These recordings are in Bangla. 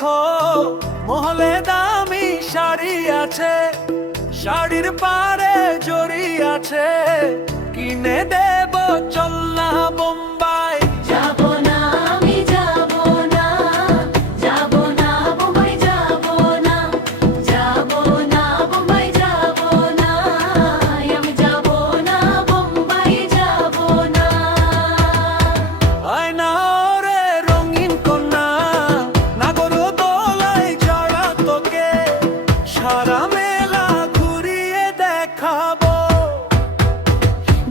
দেখো মহলে দামি শাড়ি আছে, শাড়ির পারে জড়ি আছে, কিনে দেব চল না বোম্বাই। যাব না আমি যাব না, যাব না বোম্বাই যাব না, যাব না বোম্বাই যাব না, আমি যাব না বোম্বাই যাব না। আয়না রে রঙিন কন্যা, নাগরদোলায় জড়া তোকে, সারা মেলা ঘুরিয়ে দেখাবো।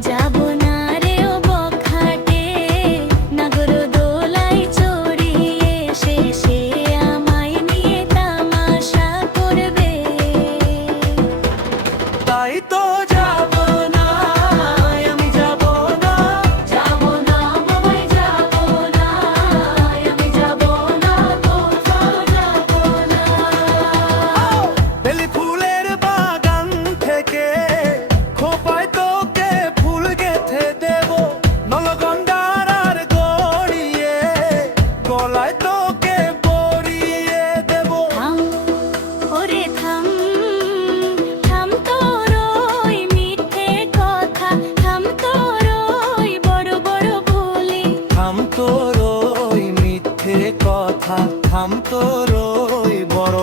যাব না রে ও বখাটে, নাগরদোলায় চড়িয়ে শেষে আমায় নিয়ে তামাশা করবে। তাই তো যাব না, আমি যাব না, যাব না বোম্বাই যাব না, আমি যাব না, কোথাও যাব না। বেলি ফুলের বাগান থেকে খোপায় তোকে ফুল গেথে দেব, নলগন্ডার আর গড়িয়ে গলায় তোকে পরিয়ে দেব। থাম ওরে থাম, থাম তোর ওই মিথ্যে কথা, থাম তোর ওই বড় বড় ভুলি। থাম তোর ওই মিথ্যে কথা, থাম তোর ওই বড়